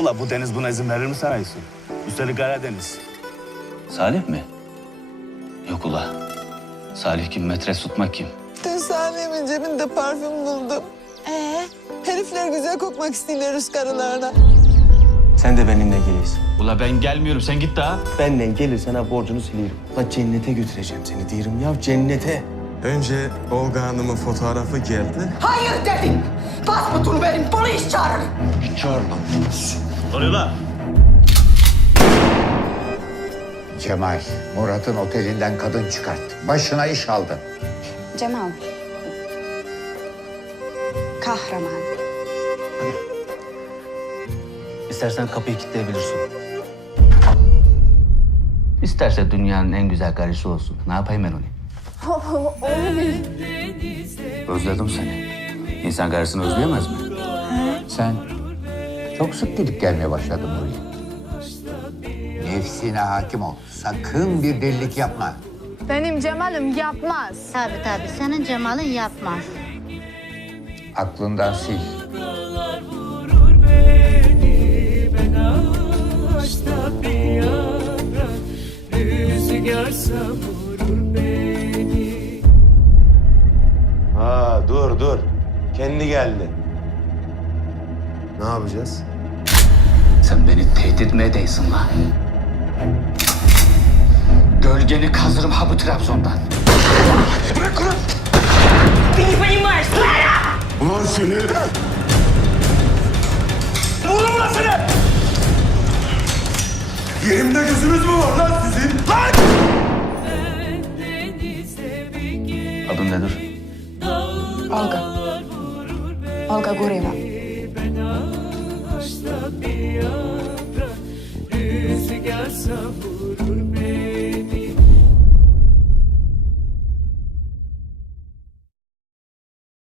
Ula bu deniz buna izin verir mi sanayisin? Üstelik Gale deniz. Salih mi? Yok ula. Salih kim, metre tutmak kim? Tesanemin cebinde parfüm buldum. Ee? Herifler güzel kokmak istiyorlar Rus karılarına. Sen de benimle geliyorsun. Ula ben gelmiyorum, sen git daha. Benle gelirsen ha borcunu silerim. Ula cennete götüreceğim seni diyorum ya, Cennete. Önce Olga Hanım'ın fotoğrafı geldi. Hayır dedim. Bas butonu benim. Polis çağırın. Çağırın. Soruyorlar. Cemal, Murat'ın otelinden kadın çıkart. Başına iş aldı. Cemal. Kahraman. Hadi. İstersen kapıyı kilitleyebilirsin. İsterse dünyanın en güzel karısı olsun. Ne yapayım ben onu? Özledim oh, oh. seni. İnsan karısını özleyemez mi? Sen çok sık gidip gelmeye başladın buraya. Nefsine hakim ol. Sakın bir delilik yapma. Benim Cemal'im yapmaz. Tabii tabii. Senin Cemal'in yapmaz. Aklından sil. Vurur beni, ben Rüzgarsa vurur beni. dur. Kendi geldi. Ne yapacağız? Sen beni tehdit mi edeysin lan? Hı. Gölgeni kazırım ha bu Trabzon'dan. Bırak onu! Beni понимаешь, Клара! Ulan seni! Vurdum lan seni! Yerimde gözünüz mü var lan sizin? Lan! Adın nedir? Olga. Olga Gureva. Rüzgar savurur